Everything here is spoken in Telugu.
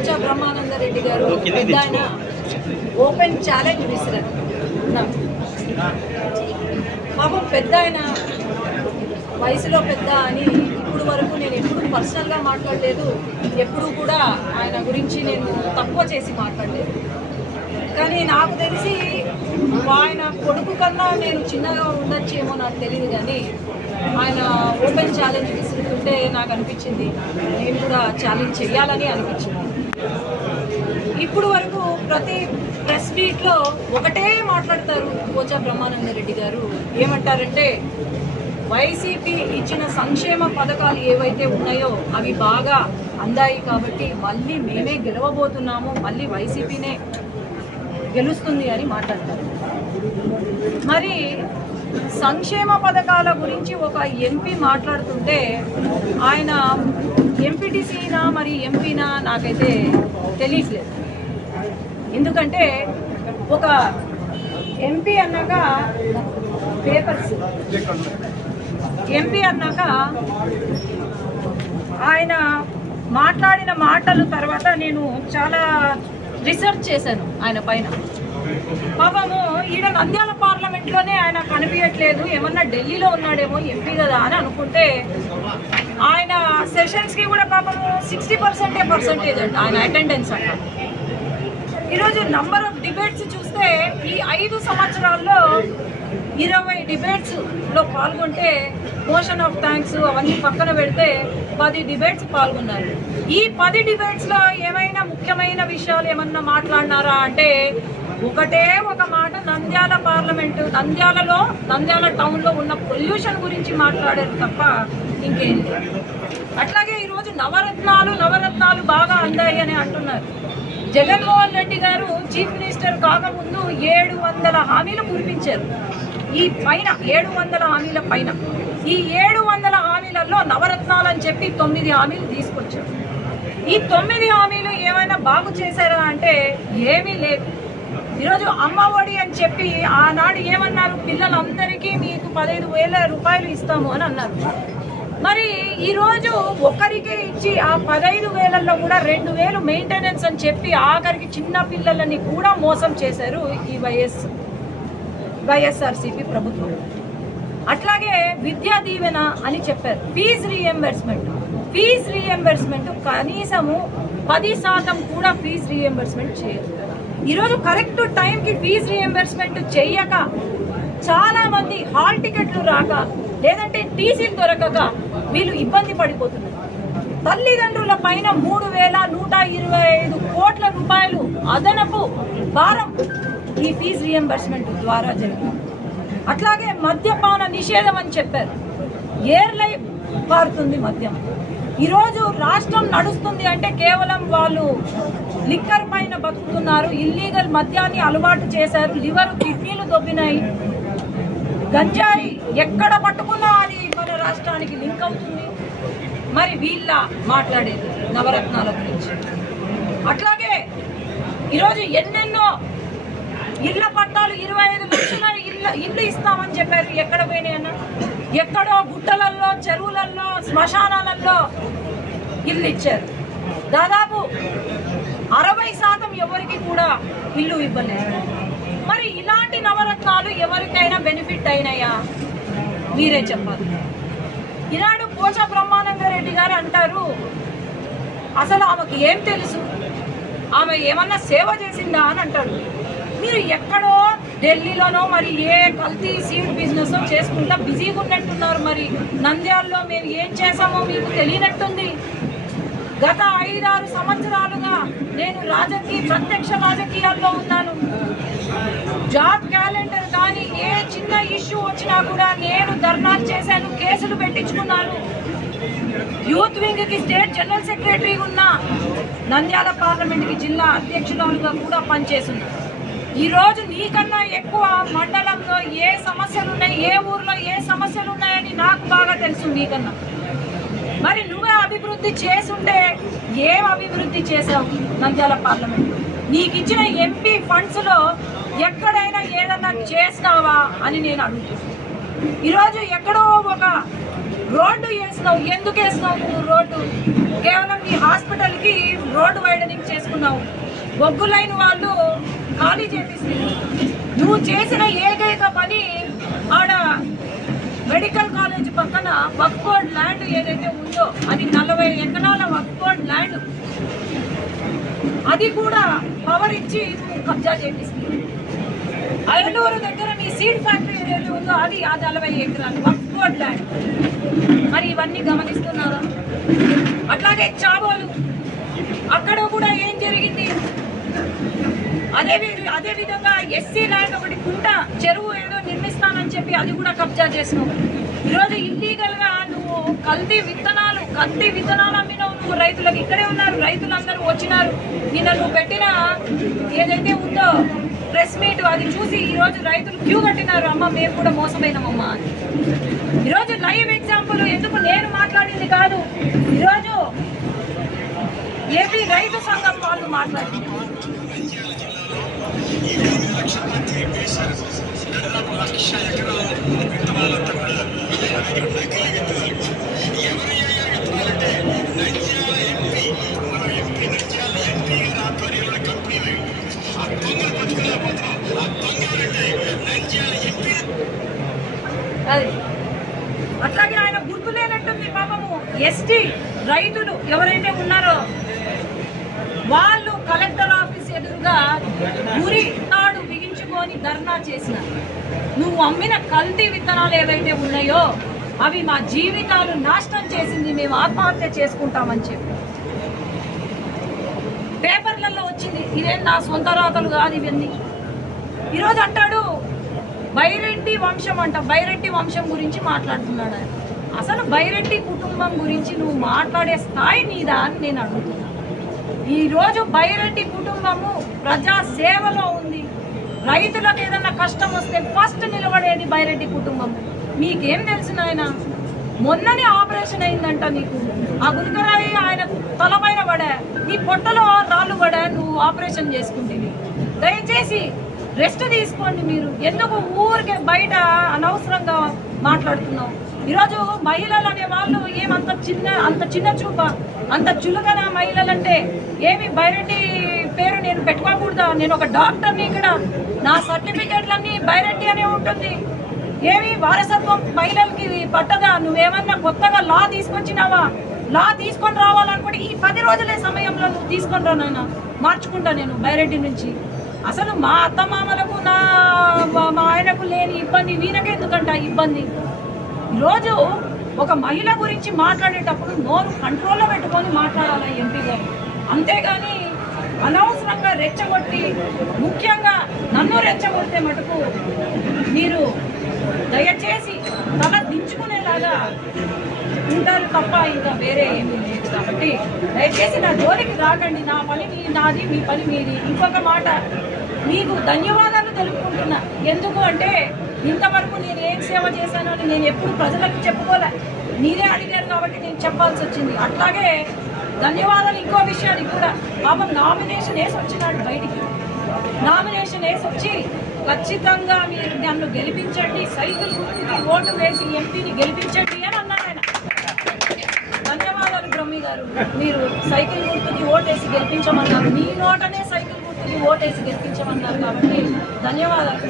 కోచా బ్రహ్మానంద రెడ్డి గారు పెద్ద ఆయన ఓపెన్ ఛాలెంజ్ విసిరారు. నాకు. పాపం పెద్ద ఆయన వయసులో పెద్ద అని ఇప్పుడు వరకు నేను ఎప్పుడు పర్సనల్గా మాట్లాడలేదు. ఎప్పుడు కూడా ఆయన గురించి నేను తక్కువ చేసి మాట్లాడలేదు. కానీ నాకు తెలిసి ఆయన కొడుకు కన్నా నేను చిన్నగా ఉండొచ్చేమో నాకు తెలియదు కానీ ఆయన ఓపెన్ ఛాలెంజ్ విసురుతుంటే నాకు అనిపించింది. నేను కూడా ఛాలెంజ్ చేయాలని అనిపించింది. ఇప్పుడు వరకు ప్రతి ప్రెస్ మీట్లో ఒకటే మాట్లాడతారు పోచా బ్రహ్మానంద రెడ్డి గారు. ఏమంటారంటే వైసీపీ ఇచ్చిన సంక్షేమ పథకాలు ఏవైతే ఉన్నాయో అవి బాగా అందాయి కాబట్టి మళ్ళీ మేమే గెలవబోతున్నాము మళ్ళీ వైసీపీనే గెలుస్తుంది అని మాట్లాడతారు. మరి సంక్షేమ పథకాల గురించి ఒక ఎంపీ మాట్లాడుతుంటే ఆయన ఎంపీటీసీనా మరి ఎంపీనా నాకైతే తెలియట్లేదు ఎందుకంటే ఒక ఎంపీ అన్నాక పేపర్స్. ఎంపీ అన్నాక ఆయన మాట్లాడిన మాటలు తర్వాత నేను చాలా రీసెర్చ్ చేశాను ఆయన పైన. పాపము ఈడ నంద్యాల పార్లమెంట్లోనే ఆయన కనిపించట్లేదు ఏమన్నా ఢిల్లీలో ఉన్నాడేమో ఎంపీ కదా అని అనుకుంటే ఆయన సెషన్స్కి కూడా పాపము సిక్స్టీ పర్సెంటే పర్సెంటేజ్ అంట ఆయన అటెండెన్స్ అంట. ఈరోజు నంబర్ ఆఫ్ డిబేట్స్ చూస్తే ఈ ఐదు సంవత్సరాల్లో ఇరవై డిబేట్స్లో పాల్గొంటే మోషన్ ఆఫ్ థ్యాంక్స్ అవన్నీ పక్కన పెడితే పది డిబేట్స్ పాల్గొన్నారు. ఈ పది డిబేట్స్లో ఏమైనా ముఖ్యమైన విషయాలు ఏమన్నా మాట్లాడినారా అంటే ఒకటే ఒక మాట నంద్యాల పార్లమెంటు నంద్యాలలో నంద్యాల టౌన్లో ఉన్న పొల్యూషన్ గురించి మాట్లాడారు తప్ప ఇంకేం లేదు. అట్లాగే ఈరోజు నవరత్నాలు నవరత్నాలు బాగా అందాయి అని అంటున్నారు. జగన్మోహన్ రెడ్డి గారు చీఫ్ మినిస్టర్ కాకముందు ఏడు వందల హామీలు కురిపించారు. ఈ పైన ఏడు వందల హామీల పైన. ఈ ఏడు వందల హామీలలో నవరత్నాలు అని చెప్పి తొమ్మిది హామీలు తీసుకొచ్చారు. ఈ తొమ్మిది హామీలు ఏమైనా బాగు చేశారా అంటే ఏమీ లేదు ఈరోజు అమ్మ ఒడి అని చెప్పి ఆనాడు ఏమన్నారు? పిల్లలందరికీ మీకు పదహైదు వేల రూపాయలు ఇస్తాము అని అన్నారు. మరి ఈరోజు ఒకరికే ఇచ్చి ఆ పదహైదు వేలల్లో కూడా రెండు వేలు మెయింటెనెన్స్ అని చెప్పి ఆఖరికి చిన్న పిల్లలని కూడా మోసం చేశారు ఈ వైఎస్ వైఎస్ఆర్సీపీ ప్రభుత్వం. అట్లాగే విద్యా దీవెన అని చెప్పారు. ఫీజు రీఎంబర్స్మెంట్ ఫీజు రీఎంబర్స్మెంట్ కనీసము పది శాతం కూడా ఫీజు రీఎంబర్స్మెంట్ చేయరు. ఈరోజు కరెక్ట్ టైంకి ఫీజు రీఎంబర్స్మెంట్ చేయక చాలామంది హాల్ టికెట్లు రాక లేదంటే టీసీలు దొరకక వీళ్ళు ఇబ్బంది పడిపోతున్నారు. తల్లిదండ్రుల పైన మూడు వేల నూట ఇరవై ఐదు కోట్ల రూపాయలు అదనపు భారం ఈ ఫీజు రియంబర్స్మెంట్ ద్వారా జరిగింది. అట్లాగే మద్యపాన నిషేధం అని చెప్పారు. ఏర్లై పారుతుంది మద్యం. ఈరోజు రాష్ట్రం నడుస్తుంది అంటే కేవలం వాళ్ళు లిక్కర్ పైన బతుకుతున్నారు. ఇల్లీగల్ మద్యాన్ని అలవాటు చేశారు. లివర్ కిడ్నీలు దొబ్బినాయి. గంజాయి ఎక్కడ పట్టుకున్నా అది మన రాష్ట్రానికి లింక్ అవుతుంది. మరి వీళ్ళ మాట్లాడేది నవరత్నాల గురించి. అట్లాగే ఈరోజు ఎన్నెన్నో ఇళ్ళ పట్టాలు ఇరవై ఐదు లక్షల ఇళ్ళ ఇల్లు ఇస్తామని చెప్పారు. ఎక్కడ పోయినాయన్న ఎక్కడో గుట్టలల్లో చెరువులల్లో శ్మశానాలలో ఇల్లు ఇచ్చారు. దాదాపు అరవై శాతం ఎవరికి కూడా ఇల్లు ఇవ్వలేదు. మరి ఇలాంటి నవరత్నాలు ఎవరికైనా బెనిఫిట్ అయినాయా? మీరే చెప్పాలి. ఈనాడు పోచ బ్రహ్మానంద రెడ్డి గారు అంటారు. అసలు ఆమెకు ఏం తెలుసు? ఆమె ఏమన్నా సేవ చేసిందా అని అంటాడు మీరు ఎక్కడో ఢిల్లీలోనో మరి ఏ కల్తీ సీడ్ బిజినెస్ చేసుకుంటా బిజీగా ఉన్నట్టున్నారు మరి. నంద్యాలలో మేము ఏం చేశామో మీకు తెలియనట్టుంది. గత ఐదారు సంవత్సరాలుగా నేను రాజకీయ ప్రత్యక్ష రాజకీయాల్లో ఉన్నాను. జాబ్ క్యాలెండర్ కానీ ఏ చిన్న ఇష్యూ వచ్చినా కూడా నేను ధర్నాలు చేశాను కేసులు పెట్టించుకున్నాను. యూత్ వింగ్కి స్టేట్ జనరల్ సెక్రటరీ ఉన్న నంద్యాల పార్లమెంట్కి జిల్లా అధ్యక్షురాలుగా కూడా పనిచేస్తున్నా. ఈరోజు నీకన్నా ఎక్కువ మండలంలో ఏ సమస్యలు ఉన్నాయి ఏ ఊర్లో ఏ సమస్యలు ఉన్నాయని నాకు బాగా తెలుసు నీకన్నా. మరి నువ్వే అభివృద్ధి చేసుంటే ఏం అభివృద్ధి చేసావు నంద్యాల పార్లమెంట్ నీకు ఇచ్చిన ఎంపీ ఫండ్స్లో ఎక్కడైనా ఏదన్నా చేసినావా అని నేను అడుగుతున్నాను ఈరోజు ఎక్కడో ఒక రోడ్డు వేసినావు ఎందుకు వేసినావు నువ్వు రోడ్డు? కేవలం ఈ హాస్పిటల్కి రోడ్డు వైడనింగ్ చేసుకున్నావు. బొగ్గులైన వాళ్ళు ఖాళీ చేపిస్తుంది నువ్వు చేసిన ఏకైక పని ఆడ మెడికల్ కాలేజ్ పక్కన వక్ఫోర్డ్ ల్యాండ్ ఏదైతే ఉందో అది నలభై ఎకరాల వక్ఫోర్డ్ ల్యాండ్. అది కూడా పవర్ ఇచ్చి నువ్వు కబ్జా చేపిస్తుంది అల్లూరు దగ్గర నీ సీడ్ ఫ్యాక్టరీ ఏదైతే ఉందో అది అది నలభై ఎకరాలు వక్ఫోర్డ్ ల్యాండ్ మరి ఇవన్నీ గమనిస్తున్నారా? అట్లాగే చాబోలు. అక్కడ కూడా ఏం జరిగింది? అదే అదే విధంగా ఎస్సీ ల్యాండ్ ఒకటి కుంట చెరువు ఏదో నిర్మిస్తానని చెప్పి అది కూడా కబ్జా చేసినావు. ఈరోజు ఇల్లీగల్గా నువ్వు కల్తీ విత్తనాలు కల్తీ విత్తనాలు అమ్మినావు. నువ్వు రైతులకు ఇక్కడే ఉన్నారు రైతులందరూ వచ్చినారు. నిన్న నువ్వు పెట్టిన ఏదైతే ఉందో ప్రెస్ మీట్ అది చూసి ఈరోజు రైతులు క్యూ కట్టినారు అమ్మ మేము కూడా మోసపోయినామమ్మా అని. ఈరోజు లైవ్ ఎగ్జాంపుల్ ఎందుకు నేను మాట్లాడింది కాదు. ఈరోజు ఏపీ రైతు సంఘం వాళ్ళు మాట్లాడింది. అది. అట్లాగే ఆయన గుర్తు లేనట్టుంది పాపము. ఎస్టీ రైతులు ఎవరైతే ఉన్నారో వాళ్ళు కలెక్టర్ ఆఫీస్ ఎదురుగా గురి తాడు బిగించుకొని ధర్నా చేసిన నువ్వు అమ్మిన కల్తీ విత్తనాలు ఏవైతే ఉన్నాయో అవి మా జీవితాలు నాశనం చేసింది మేము ఆత్మహత్య చేసుకుంటామని చెప్పి. పేపర్లలో ఇదేం నా సొంత రాతలు కాదు ఇవన్నీ. ఈరోజు అంటాడు బైరెడ్డి వంశం అంట. బైరెడ్డి వంశం గురించి మాట్లాడుతున్నాడు ఆయన. అసలు బైరెడ్డి కుటుంబం గురించి నువ్వు మాట్లాడే స్థాయి నీదా అని నేను అడుగుతున్నా. ఈరోజు బైరెడ్డి కుటుంబము ప్రజా సేవలో ఉంది. రైతులకు ఏదన్నా కష్టం వస్తే ఫస్ట్ నిలబడేది బైరెడ్డి కుటుంబం మీకేం తెలుసు నాయనా? మొన్ననే ఆపరేషన్ అయిందంట నీకు. ఆ గుంకరాయి ఆయన తలపైన పడా నీ పొట్టలో రాళ్ళు పడా నువ్వు ఆపరేషన్ చేసుకుంటేవి. దయచేసి రెస్ట్ తీసుకోండి మీరు. ఎందుకు ఊరికే బయట అనవసరంగా మాట్లాడుతున్నావు? ఈరోజు మహిళలు అనే వాళ్ళు ఏమంత చిన్న అంత చిన్న చూప అంత చులకన మహిళలంటే ఏమి బైరెడ్డి పేరు నేను పెట్టుకోకూడదా? నేను ఒక డాక్టర్ని ఇక్కడ. నా సర్టిఫికేట్లన్నీ బైరెడ్డి అనే ఉంటుంది. ఏమి వారసత్వం మహిళలకి పట్టదా? నువ్వేమన్నా కొత్తగా లా తీసుకొచ్చినావా? లా తీసుకొని రావాలనుకుంటే ఈ పది రోజులే సమయంలో నువ్వు తీసుకొని రానైనా మార్చుకుంటా నేను బైరెడ్డి నుంచి. అసలు మా అత్త మామలకు నా మా- ఆయనకు లేని ఇబ్బంది వీరకెందుకంట ఇబ్బంది? ఈరోజు ఒక మహిళ గురించి మాట్లాడేటప్పుడు నోరు కంట్రోల్లో పెట్టుకొని మాట్లాడాలి ఎంపీ గారు? అంతేగాని అనవసరంగా రెచ్చగొట్టి ముఖ్యంగా నన్ను రెచ్చగొడితే మటుకు మీరు దయచేసి తల దించుకునేలాగా ఉంటారు తప్ప ఇంకా వేరే ఏమీ లేదు కాబట్టి దయచేసి నా జోలికి రాకండి. నా పని మీ నాది మీ పని మీది. ఇంకొక మాట మీకు ధన్యవాదాలు తెలుపుకుంటున్నా. ఎందుకు అంటే ఇంతవరకు నేను ఏం సేవ చేశానో అని నేను ఎప్పుడు ప్రజలకు చెప్పుకోలే. మీరే అడిగారు కాబట్టి నేను చెప్పాల్సి వచ్చింది. అట్లాగే ధన్యవాదాలు ఇంకో విషయానికి కూడా. పాపం నామినేషన్ వేసి వచ్చినాడు బయటికి. నామినేషన్ వేసి వచ్చి ఖచ్చితంగా మీరు నన్ను గెలిపించండి. సైకిల్ గుర్తుకి ఓటు వేసి ఎంపీని గెలిపించండి అని అన్నారు ఆయన. ధన్యవాదాలు బ్రహ్మి గారు. మీరు సైకిల్ గుర్తుకి ఓటేసి గెలిపించమన్నారు. మీ నోటనే సైకిల్ గుర్తుకి ఓటేసి గెలిపించమన్నారు కాబట్టి ధన్యవాదాలు.